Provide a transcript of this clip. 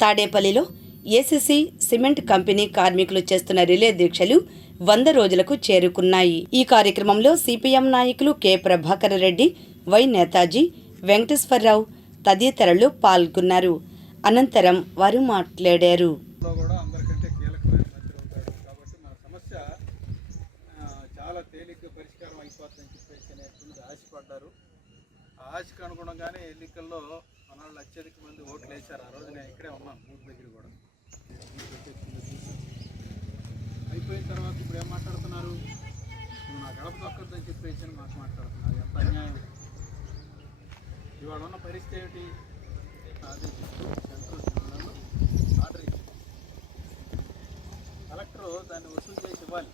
తాడేపల్లిలో ACC cement company కార్మికులు చేస్తున్న రిలే దీక్షలు వంద రోజులకు చేరుకున్నాయి. ఈ కార్యక్రమంలో సిపిఎం నాయకులు కె. ప్రభాకర్ రెడ్డి వై. నేతాజీ వెంకటేశ్వరరావు తదితరులు పాల్గొన్నారు. అనంతరం వారు మాట్లాడారు. ఆశకు అనుగుణంగానే ఎన్నికల్లో మన వాళ్ళు అత్యధిక మంది ఓట్లు వేశారు. ఆ రోజు నేను ఇక్కడే ఉన్నాను బూత్ దగ్గర కూడా. అయిపోయిన తర్వాత ఇప్పుడు ఏం మాట్లాడుతున్నారు? నువ్వు నా గడప దొక్కద్దని చెప్పేసి అని మాకు మాట్లాడుతున్నారు. ఎంత అన్యాయం. ఇవాళ ఉన్న పరిస్థితి ఏమిటి? ఆదేశిస్తూ సెంట్రల్ ట్రిబ్యునల్ ఆర్డర్ ఇచ్చింది కలెక్టర్ దాన్ని వసూలు చేసి ఇవ్వాలి.